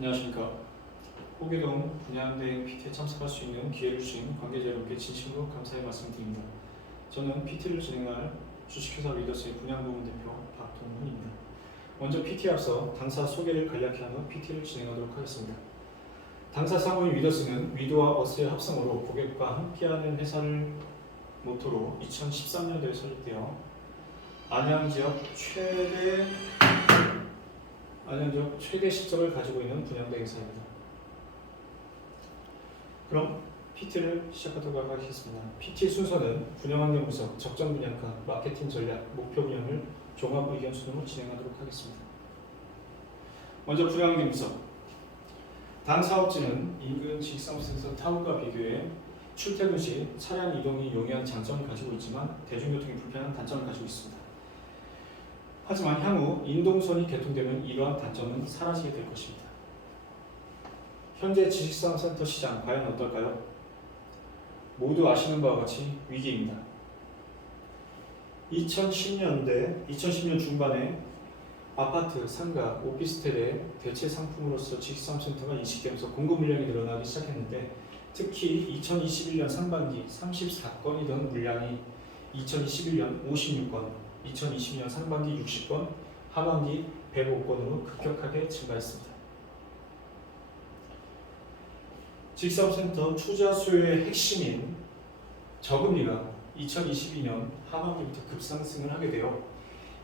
안녕하십니까. 호계동 분양대행 PT에 참석할 수 있는 기회를 주신 관계자 여러분께 진심으로 감사의 말씀드립니다. 저는 PT를 진행할 주식회사 리더스의 분양부문 대표 박동문입니다. 먼저 PT에 앞서 당사 소개를 간략히 한 후 PT를 진행하도록 하겠습니다. 당사 상호인 리더스는 위도와 어스의 합성으로 고객과 함께하는 회사를 모토로 2013년도에 설립되어 안양 지역 최대 실적을 가지고 있는 분양대 회사입니다. 그럼 PT를 시작하도록 하겠습니다. PT 순서는 분양환경 분석, 적정 분양가, 마케팅 전략, 목표 분양을 종합 의견 수렴으로 진행하도록 하겠습니다. 먼저 분양환경 분석. 당 사업지는 인근 지식사업센터 타운과 비교해 출퇴근 시 차량 이동이 용이한 장점을 가지고 있지만 대중교통이 불편한 단점을 가지고 있습니다. 하지만 향후 인동선이 개통되면 이러한 단점은 사라지게 될 것입니다. 현재 지식사업센터 시장 과연 어떨까요? 모두 아시는 바와 같이 위기입니다. 2010년 중반에 아파트, 상가, 오피스텔의 대체 상품으로서 지식사업센터가 인식되면서 공급 물량이 늘어나기 시작했는데 특히 2021년 상반기 34건이던 물량이 2021년 56건, 2020년 상반기 60건, 하반기 105건으로 급격하게 증가했습니다. 지식사업센터 투자 수요의 핵심인 저금리가 2022년 하반기부터 급상승을 하게 되어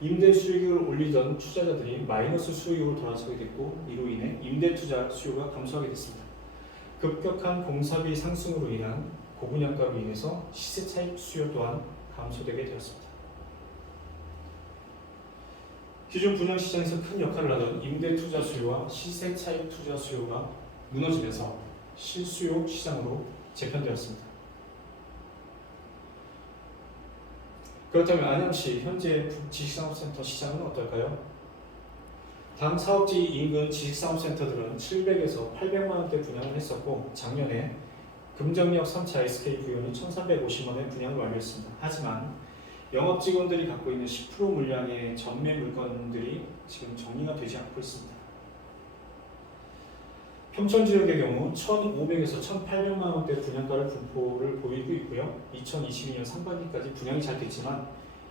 임대 수익을 올리던 투자자들이 마이너스 수익으로 돌아서게 됐고 이로 인해 임대 투자 수요가 감소하게 됐습니다. 급격한 공사비 상승으로 인한 고분양가로 인해서 시세 차익 수요 또한 감소되게 되었습니다. 기존 분양시장에서 큰 역할을 하던 임대 투자 수요와 시세 차익 투자 수요가 무너지면서 실수요 시장으로 재편되었습니다. 그렇다면 안양시 현재 지식사업센터 시장은 어떨까요? 당 사업지 인근 지식사업센터들은 700에서 800만 원대 분양을 했었고 작년에 금정역 3차 SK 부연이 1,350만원에 분양을 완료했습니다. 하지만 영업직원들이 갖고 있는 10% 물량의 전매 물건들이 지금 정리가 되지 않고 있습니다. 평촌 지역의 경우 1,500에서 1,800만 원대 분양가를 분포를 보이고 있고요. 2022년 상반기까지 분양이 잘 됐지만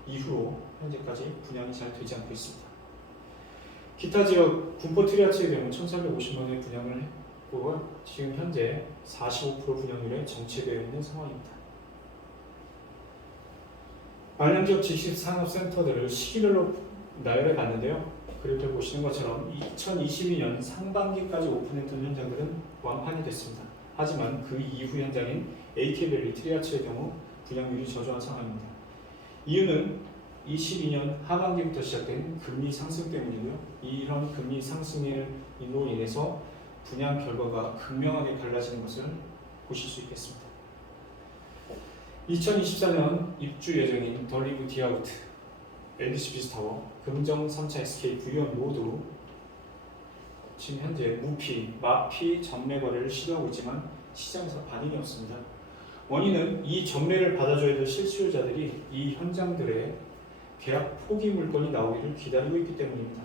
이후로 현재까지 분양이 잘 되지 않고 있습니다. 기타 지역 군포 트리아치의 경우 1,450만 원의 분양을 했고 지금 현재 45% 분양률에 정체되어 있는 상황입니다. 안양 지역 지식산업센터들을 시기별로 나열해 봤는데요. 그렇게 보시는 것처럼 2022년 상반기까지 오픈했던 현장들은 완판이 됐습니다. 하지만 그 이후 현장인 AK밸리 트리아치의 경우 분양률이 저조한 상황입니다. 이유는 22년 하반기부터 시작된 금리 상승 때문이고요. 이런 금리 상승으로 인해서 분양 결과가 극명하게 갈라지는 것을 보실 수 있겠습니다. 2024년 입주 예정인 더 리브 디아우트, LDC 비스타워, 금정 3차 SK 부연 모두 지금 현재 무피, 마피 전매 거래를 시도하고 있지만 시장에서 반응이 없습니다. 원인은 이 전매를 받아줘야 될 실수요자들이 이 현장들의 계약 포기 물건이 나오기를 기다리고 있기 때문입니다.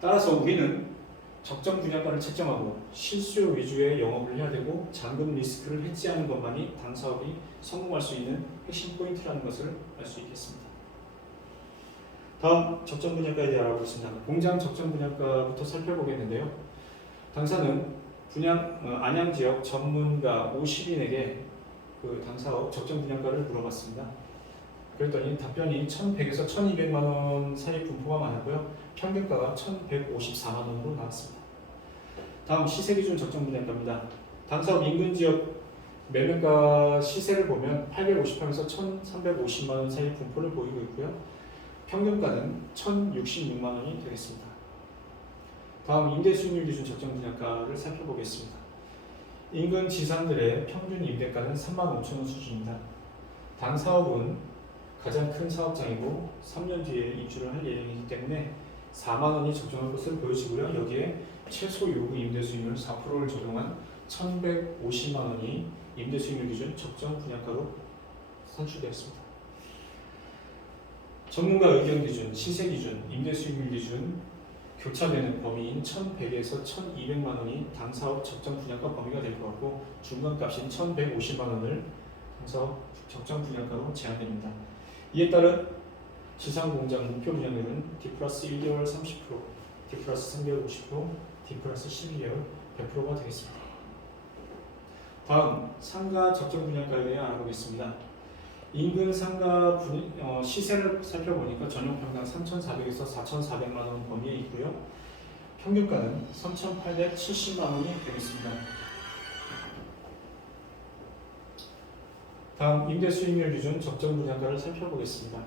따라서 우리는 적정 분양가를 책정하고 실수요 위주의 영업을 해야 되고 잔금 리스크를 해지하는 것만이 당 사업이 성공할 수 있는 핵심 포인트라는 것을 알 수 있겠습니다. 다음 적정 분양가에 대해 알아보겠습니다. 공장 적정 분양가부터 살펴보겠는데요. 당사는 안양 지역 전문가 50인에게 그 당사업 적정 분양가를 물어봤습니다. 그랬더니 답변이 1,100에서 1,200만 원 사이 분포가 많았고요. 평균가가 1,154만 원으로 나왔습니다. 다음 시세기준 적정 분양가입니다. 당사업 인근 지역 매매가 시세를 보면 858에서 1,350만 원 사이 분포를 보이고 있고요. 평균가는 1,066만 원이 되겠습니다. 다음 임대 수익률 기준 적정 분양가를 살펴보겠습니다. 인근 지상들의 평균 임대가는 3만 5천 원 수준입니다. 당 사업은 가장 큰 사업장이고 3년 뒤에 입주를 할 예정이기 때문에 4만 원이 적정할 것으로 보여지고요. 여기에 최소 요구 임대 수익률 4%를 적용한 1,150만 원이 임대 수익률 기준 적정 분양가로 산출되었습니다. 전문가 의견 기준, 시세 기준, 임대 수익률 기준, 교차되는 범위인 1,100에서 1,200만 원이 당사업 적정 분양가 범위가 될 것 같고 중간값인 1,150만 원을 당사업 적정 분양가로 제한됩니다. 이에 따른 지상공장 목표 분양률은 D 플러스 1개월 30%, D 플러스 3개월 50%, D 플러스 12개월 100%가 되겠습니다. 다음 상가 적정 분양가에 대해 알아보겠습니다. 인근 상가 시세를 살펴보니까 전용평당 3,400에서 4,400만 원 범위에 있고요. 평균가는 3,870만 원이 되겠습니다. 다음 임대 수익률 기준 적정 분양가를 살펴보겠습니다.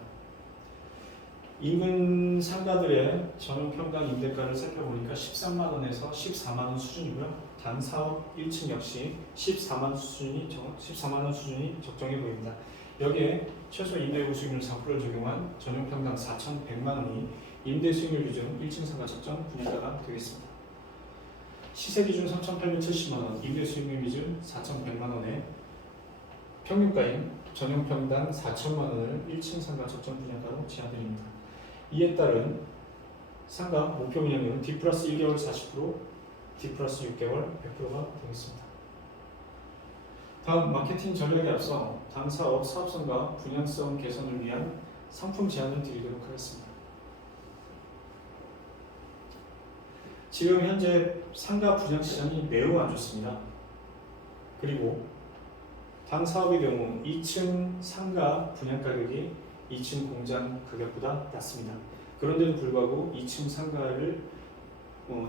인근 상가들의 전용평당 임대가를 살펴보니까 13만 원에서 14만 원 수준이고요. 단사업 1층 역시 14만 원 수준이 적정해 보입니다. 여기에 최소 임대 수익률 4%를 적용한 전용평당 4,100만 원이 임대 수익률 기준 1층 상가 적정 분양가가 되겠습니다. 시세 기준 3,870만 원, 임대 수익률 기준 4,100만 원에 평균가인 전용평당 4천만 원을 1층 상가 적정 분양가로 제한드립니다. 이에 따른 상가 목표 분양률은 D 플러스 1개월 40%, D 플러스 6개월 100%가 되겠습니다. 다음 마케팅 전략에 앞서 당사업 사업성과 분양성 개선을 위한 상품 제안을 드리도록 하겠습니다. 지금 현재 상가 분양 시장이 매우 안 좋습니다. 그리고 당사업의 경우 2층 상가 분양 가격이 2층 공장 가격보다 낮습니다. 그런데도 불구하고 2층 상가를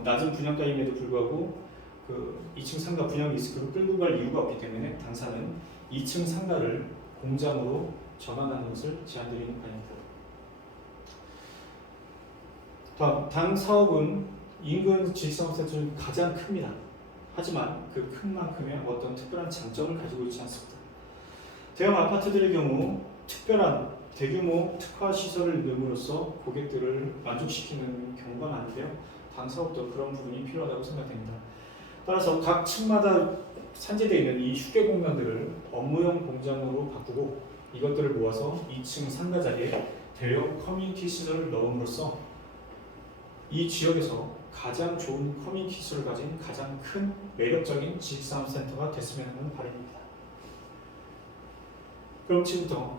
낮은 분양가임에도 불구하고 그 2층 상가 분양 리스크를 끌고 갈 이유가 없기 때문에 당사는 2층 상가를 공장으로 전환하는 것을 제안드리는 바입니다. 다음 당 사업은 인근 지식산업센터 중 가장 큽니다. 하지만 그 큰 만큼의 어떤 특별한 장점을 가지고 있지 않습니다. 대형 아파트들의 경우 특별한 대규모 특화 시설을 넣음으로써 고객들을 만족시키는 경우가 많은데요. 당사업도 그런 부분이 필요하다고 생각됩니다. 따라서 각 층마다 산재되어 있는 이 휴게 공간들을 업무용 공장으로 바꾸고 이것들을 모아서 2층 상가 자리에 대형 커뮤니티 시설을 넣음으로써 이 지역에서 가장 좋은 커뮤니티 시설을 가진 가장 큰 매력적인 지식산업센터가 됐으면 하는 바람입니다. 그럼 지금부터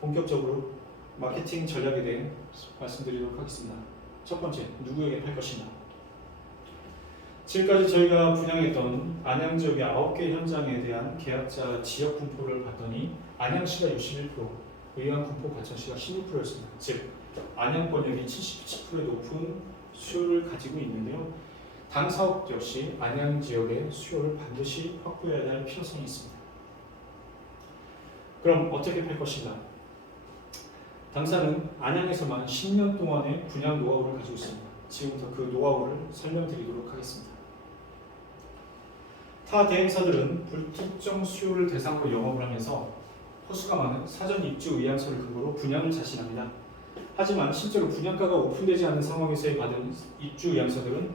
본격적으로 마케팅 전략에 대해 말씀드리도록 하겠습니다. 첫 번째, 누구에게 팔 것이냐. 지금까지 저희가 분양했던 안양 지역의 9개 현장에 대한 계약자 지역 분포를 봤더니 안양시가 61%, 의왕, 군포, 과천시가 16%였습니다. 즉 안양 권역이 77%의 높은 수요를 가지고 있는데요. 당 사업 역시 안양 지역의 수요를 반드시 확보해야 할 필요성이 있습니다. 그럼 어떻게 팔 것인가? 당사는 안양에서만 10년 동안의 분양 노하우를 가지고 있습니다. 지금부터 그 노하우를 설명드리도록 하겠습니다. 타 대행사들은 불특정 수요를 대상으로 영업을 하면서 호수가 많은 사전 입주 의향서를 근거로 분양을 자신합니다. 하지만 실제로 분양가가 오픈되지 않은 상황에서 받은 입주 의향서들은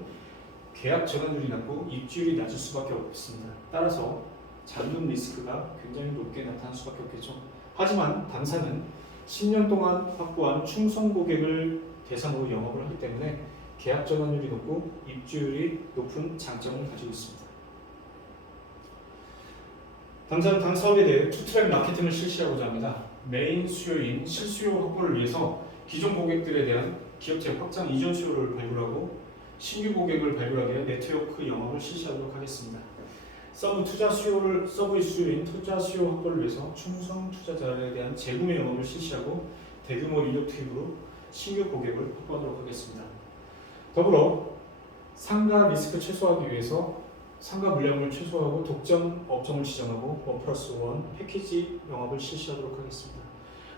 계약 전환율이 낮고 입주율이 낮을 수밖에 없습니다. 따라서 잔금 리스크가 굉장히 높게 나타날 수밖에 없겠죠. 하지만 당사는 10년 동안 확보한 충성 고객을 대상으로 영업을 하기 때문에 계약 전환율이 높고 입주율이 높은 장점을 가지고 있습니다. 당사는 당 사업에 대해 투트랙 마케팅을 실시하고자 합니다. 메인 수요인 실수요 확보를 위해서 기존 고객들에 대한 기업체 확장 이전 수요를 발굴하고 신규 고객을 발굴하기 위해 네트워크 영업을 실시하도록 하겠습니다. 서브의 수요인 투자 수요 확보를 위해서 충성 투자자에 대한 재구매 영업을 실시하고 대규모 인력 투입으로 신규 고객을 확보하도록 하겠습니다. 더불어 상가 리스크 최소화하기 위해서 상가 물량을 최소화하고 독점 업종을 지정하고 1+1 패키지 영업을 실시하도록 하겠습니다.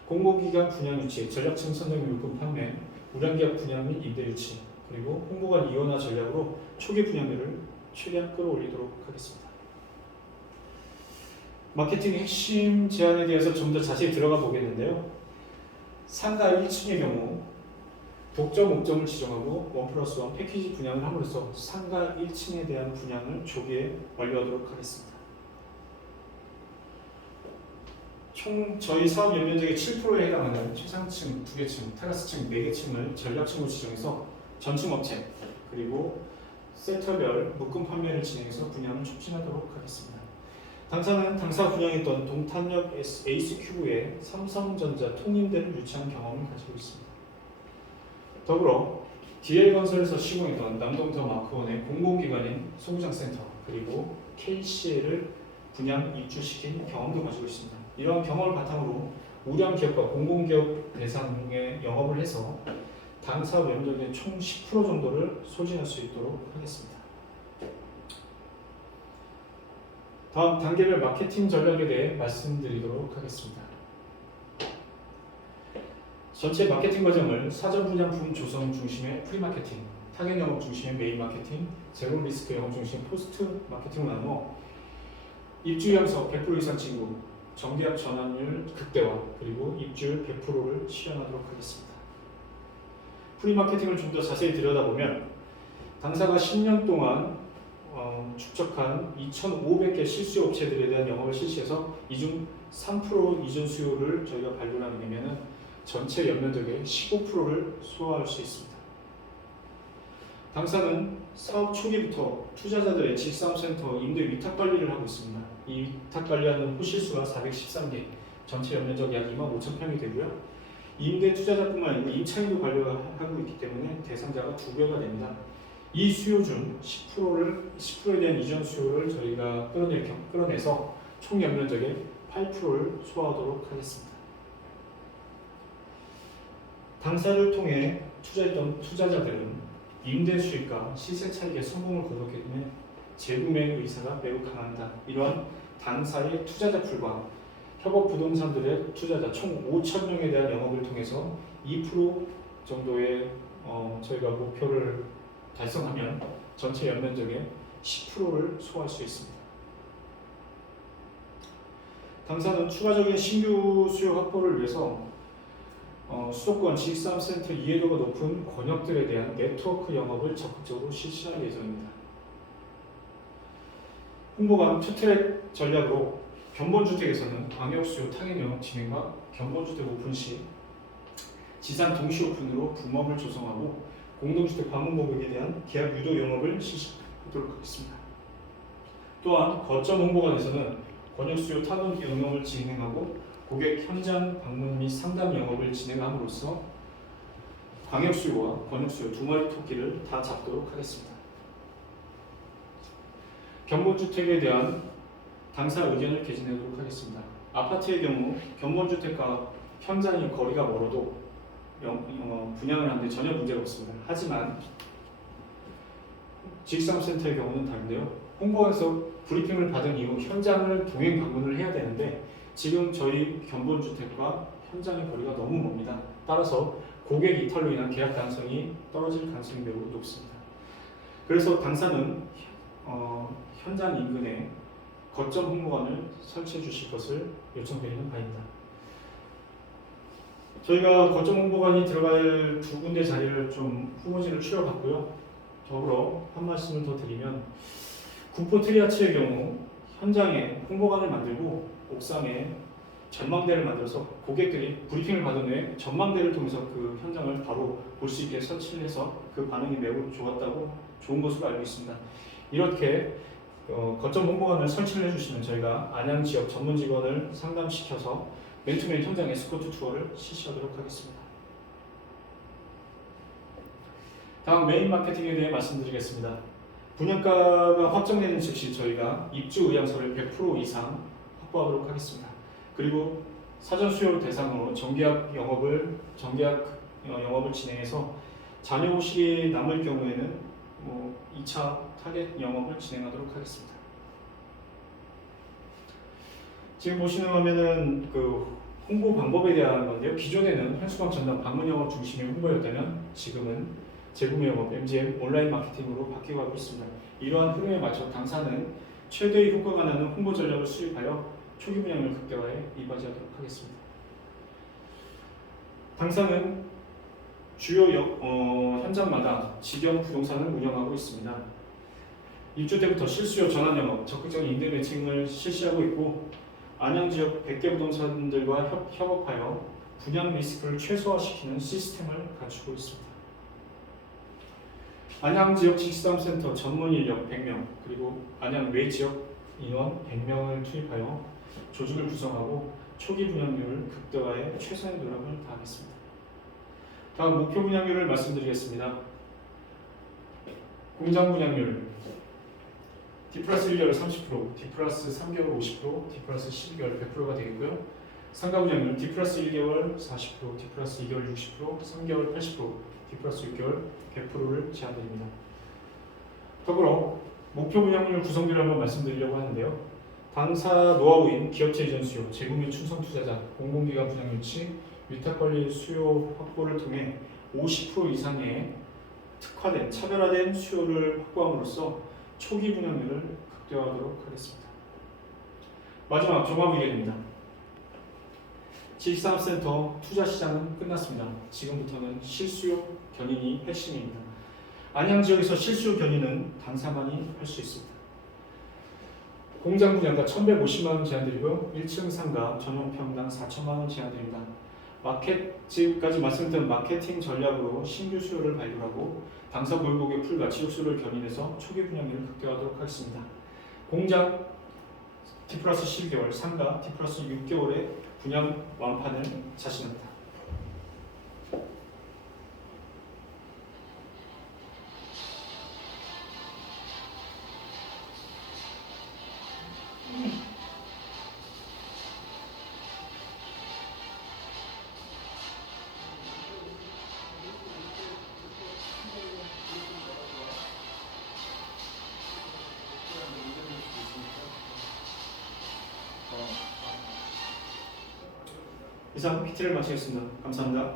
공모기간 분양 유치, 전략층 선정 물품 판매, 우량계약 분양 및 임대 유치, 그리고 홍보관 이원화 전략으로 초기 분양률을 최대한 끌어올리도록 하겠습니다. 마케팅 핵심 제안에 대해서 좀 더 자세히 들어가 보겠는데요. 상가 1층의 경우 독점 업종을 지정하고 1+1 패키지 분양을 함으로써 상가 1층에 대한 분양을 조기에 완료하도록 하겠습니다. 총 저희 사업 연면적의 7%에 해당하는 최상층 2개 층, 테라스층 4개 층을 전략층으로 지정해서 전층업체 그리고 섹터별 묶음 판매를 진행해서 분양을 촉진하도록 하겠습니다. 당사는 당사 분양했던 동탄역 에이스큐브에 삼성전자 통임대를 유치한 경험을 가지고 있습니다. 더불어 DL건설에서 시공했던 남동터 마크원의 공공기관인 소구장센터 그리고 KCL을 분양 입주시킨 경험도 가지고 있습니다. 이러한 경험을 바탕으로 우량 기업과 공공기업 대상의 영업을 해서 당사 면적의 총 10% 정도를 소진할 수 있도록 하겠습니다. 다음 단계별 마케팅 전략에 대해 말씀드리도록 하겠습니다. 전체 마케팅 과정을 사전 분양품 조성 중심의 프리마케팅, 타겟 영업 중심의 메인 마케팅, 제로 리스크 영업 중심 포스트 마케팅으로 나누어 입주 영석 100% 이상 진구, 정계약 전환율 극대화, 그리고 입주율 100%를 실현하도록 하겠습니다. 프리마케팅을 좀 더 자세히 들여다보면 당사가 10년 동안 축적한 2,500개 실수 업체들에 대한 영업을 실시해서 이 중 3% 이전 수요를 저희가 발굴하게 되면 전체 연면적의 15%를 소화할 수 있습니다. 당사는 사업 초기부터 투자자들의 직사업센터 임대 위탁 관리를 하고 있습니다. 이 위탁 관리하는 호실수가 413개, 전체 연면적 약 25,000평이 되고요. 임대 투자자뿐만 아니고 임차인도 관리하고 있기 때문에 대상자가 2배가 됩니다. 이 수요 중 10%에 대한 이전 수요를 저희가 끌어내서 총 연면적의 8%를 소화하도록 하겠습니다. 당사를 통해 투자했던 투자자들은 임대 수익과 시세 차익의 성공을 거뒀기 때문에 재구매 의사가 매우 강합니다. 이러한 당사의 투자자 풀과 협업 부동산들의 투자자 총 5,000명에 대한 영업을 통해서 2% 정도의 저희가 목표를 달성하면 전체 연면적의 10%를 소화할 수 있습니다. 당사는 추가적인 신규 수요 확보를 위해서 수도권 지식사업센터 이해도가 높은 권역들에 대한 네트워크 영업을 적극적으로 실시할 예정입니다. 홍보관 투트랙 전략으로 견본주택에서는 광역수요 타겟 영업 진행과 견본주택 오픈 시 지산 동시 오픈으로 붐업을 조성하고 공동주택 방문 고객에 대한 계약 유도 영업을 실시하도록 하겠습니다. 또한 거점 홍보관에서는 권역수요 타겟 영업을 진행하고 고객 현장 방문 및 상담 영업을 진행함으로써 광역수요와 권역수요 두 마리 토끼를 다 잡도록 하겠습니다. 견본주택에 대한 당사 의견을 개진하도록 하겠습니다. 아파트의 경우 견본주택과 현장이 거리가 멀어도 분양을 하는데 전혀 문제가 없습니다. 하지만 지식사업센터의 경우는 다른데요. 홍보관에서 브리핑을 받은 이후 현장을 동행 방문을 해야 되는데 지금 저희 견본주택과 현장의 거리가 너무 멉니다. 따라서 고객 이탈로 인한 계약 가능성이 떨어질 가능성이 매우 높습니다. 그래서 당사는 현장 인근에 거점 홍보관을 설치해 주실 것을 요청드리는 바입니다. 저희가 거점 홍보관이 들어갈 두 군데 자리를 좀 후보지를 추려봤고요. 더불어 한 말씀을 더 드리면 군포 트리아치의 경우 현장에 홍보관을 만들고 옥상에 전망대를 만들어서 고객들이 브리핑을 받은 후에 전망대를 통해서 그 현장을 바로 볼 수 있게 설치를 해서 그 반응이 매우 좋은 것으로 알고 있습니다. 이렇게 거점 홍보관을 설치를 해주시면 저희가 안양 지역 전문 직원을 상담시켜서 맨투맨 현장 에스코트 투어를 실시하도록 하겠습니다. 다음 메인 마케팅에 대해 말씀드리겠습니다. 분양가가 확정되는 즉시 저희가 입주 의향서를 100% 이상 확보하도록 하겠습니다. 그리고 사전 수요 대상으로 정계약 영업을 진행해서 잔여 호실이 남을 경우에는 2차 타겟 영업을 진행하도록 하겠습니다. 지금 보시는 화면은 그 홍보 방법에 대한 건데요. 기존에는 현수막 전담 방문 영업 중심의 홍보였다면 지금은 재구매 영업 MGM 온라인 마케팅으로 바뀌고 하고 있습니다. 이러한 흐름에 맞춰 당사는 최대의 효과가 나는 홍보 전략을 수립하여 초기 분양을 극대화해 이바지하도록 하겠습니다. 당사는 주요 현장마다 직영 부동산을 운영하고 있습니다. 입주 때부터 실수요 전환 영업, 적극적인 임대 매칭을 실시하고 있고 안양 지역 100개 부동산들과 협업하여 분양 리스크를 최소화시키는 시스템을 갖추고 있습니다. 안양 지역 직수담센터 전문 인력 100명 그리고 안양 외 지역 인원 100명을 투입하여 조직을 구성하고 초기 분양률 극대화에 최선의 노력을 다하겠습니다. 다음 목표 분양률을 말씀드리겠습니다. 공장 분양률 D 플러스 1개월 30%, D 플러스 3개월 50%, D 플러스 12개월 100%가 되겠고요. 상가 분양률 D 플러스 1개월 40%, D 플러스 2개월 60%, 3개월 80%, D 플러스 6개월 100%를 제한드립니다. 더불어 목표 분양률 구성비를 한번 말씀드리려고 하는데요. 당사 노하우인 기업체 이전 수요, 재구매 충성 투자자, 공공기관 분양 유치, 위탁관리 수요 확보를 통해 50% 이상의 특화된 차별화된 수요를 확보함으로써 초기 분양률을 극대화하도록 하겠습니다. 마지막 종합 의견입니다. 지식산업센터 투자 시장은 끝났습니다. 지금부터는 실수요 견인이 핵심입니다. 안양 지역에서 실수요 견인은 당사만이 할 수 있습니다. 공장 분양가 1,150만 원 제한드리고요. 1층 상가 전용 평당 4천만 원 제한드립니다. 지금까지 말씀드린 마케팅 전략으로 신규 수요를 발굴하고 당사 보유국의 풀 가치 욕수를 견인해서 초기 분양률을 극대화하도록 하겠습니다. 공장 D 플러스 12개월, 상가 D 플러스 6개월의 분양 완판을 자신합니다. 이상 PT를 마치겠습니다. 감사합니다.